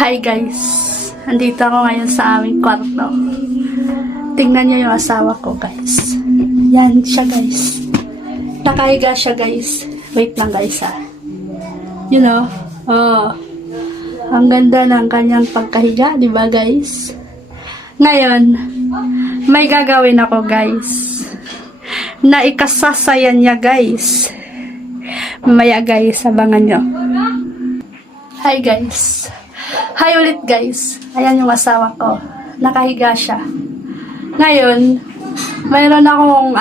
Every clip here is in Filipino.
Hi guys, andito ako ngayon sa aming kwarto. Tingnan niyo yung asawa ko guys. Yan siya guys. Nakahiga siya guys. Wait lang guys ha. You know, oh, ang ganda ng kanyang pagkahiga, di ba guys? Ngayon, may gagawin ako guys. Na ikasasayan niya guys. Mamaya guys, abangan nyo. Hi guys. Hi ulit guys. Ayan yung asawa ko. Nakahiga siya. Ngayon, mayroon akong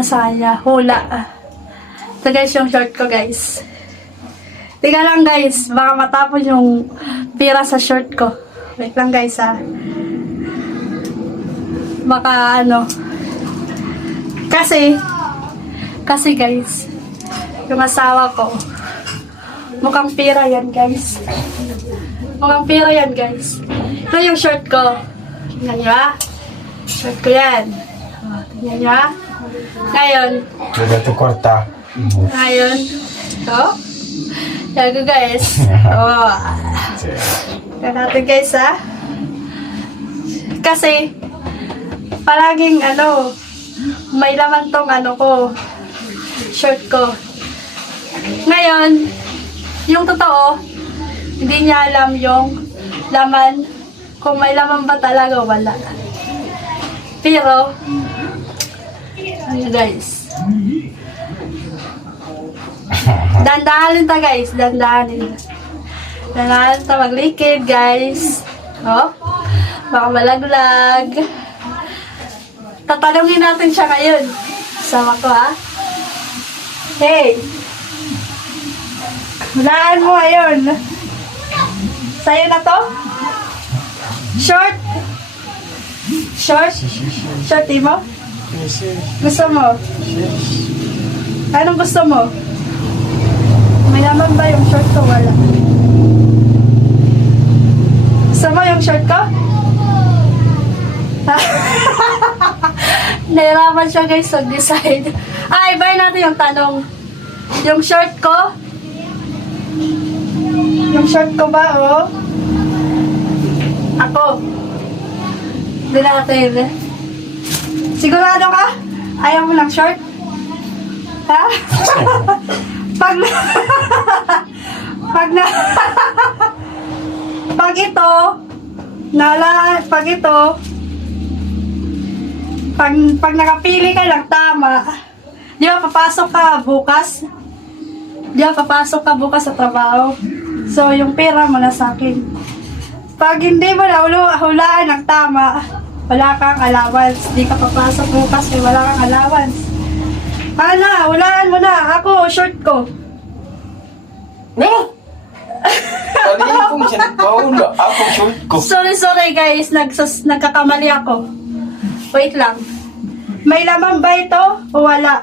sa kanya. Hula. Ito guys yung short ko guys. Tingnan lang guys. Baka matapon yung pira sa short ko. Wait lang guys ha. Baka Kasi guys, yung asawa ko, mukhang pira yan guys. Mukhang pira yan guys. Ito yung short ko. Tingnan nyo ha. Short ko yan. Tingnan nyo ha. Ngayon. Ito korta. Ngayon. Ito. Yago guys. Tingnan natin guys ha. Kasi, palaging may laman tong ko. Short ko. Ngayon, yung totoo, hindi niya alam yung laman. Kung may laman ba talaga, wala. Pero, guys. Dandahanin ta guys, dandahanin. Dandahanin ta maglikid guys. Oh, baka malaglag. Tatanungin natin siya ngayon. Sama ko ha. Hey! Hulaan mo ngayon. Sa'yo na to? Short? Short? Short mo? Gusto mo? Anong gusto mo? May naman ba yung short ko? Wala. Gusto mo yung short ko? Nahirapan siya guys mag-decide. Ibahin natin yung tanong. Yung short ko? Yung short ko ba, oh? Ako. Hindi natin. Sigurado ka? Ayaw mo ng short? Ha? Pag nakapili ka lang tama, di ba papasok ka bukas? Di ba papasok ka bukas sa trabaho? So, yung pera mo na sa akin. Pag hindi mo na hulaan ng tama, wala kang allowance. Di ka papasok bukas, wala kang allowance. Hulaan mo na. Ako, short ko. No! Pali kong sinagpahula. Ako short ko. Sorry guys. Nagkakamali ako. Wait lang. May laman ba ito o wala?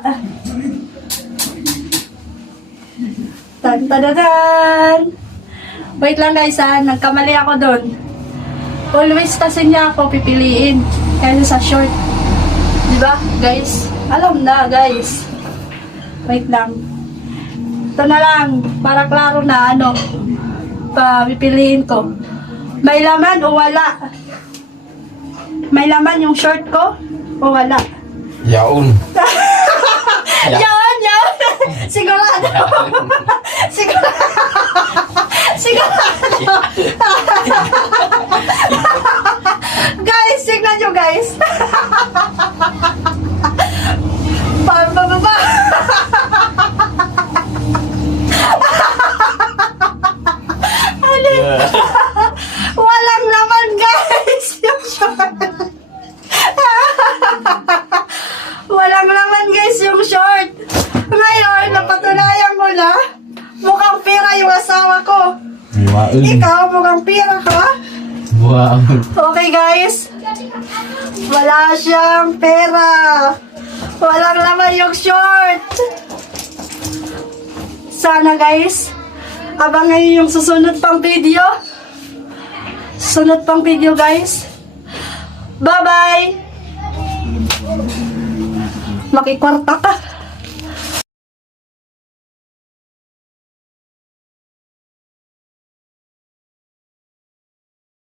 Tan-tadadan! Wait lang guys ha. Nagkamali ako doon. Always kasi niya ako pipiliin. Kaysa sa short. Diba guys? Alam na guys. Wait lang. Ito na lang. Para klaro na pipiliin ko. May laman o wala? May laman yung short ko o wala? Yaon. Yaon. Sigurado. Sigurado. Guys, tignan nyo guys. Pababa. Walang laman guys. Yung short. Walang laman guys yung short. Ngayon, napatunayan mo na. Mukhang pira yung asawa ko. Ikaw, mukhang pira ka. Wow. Okay guys. Wala siyang pera. Walang laman yung short. Sana guys, abangan yung susunod pang video. Sunod pang video guys. Bye bye. Makikwarta ka.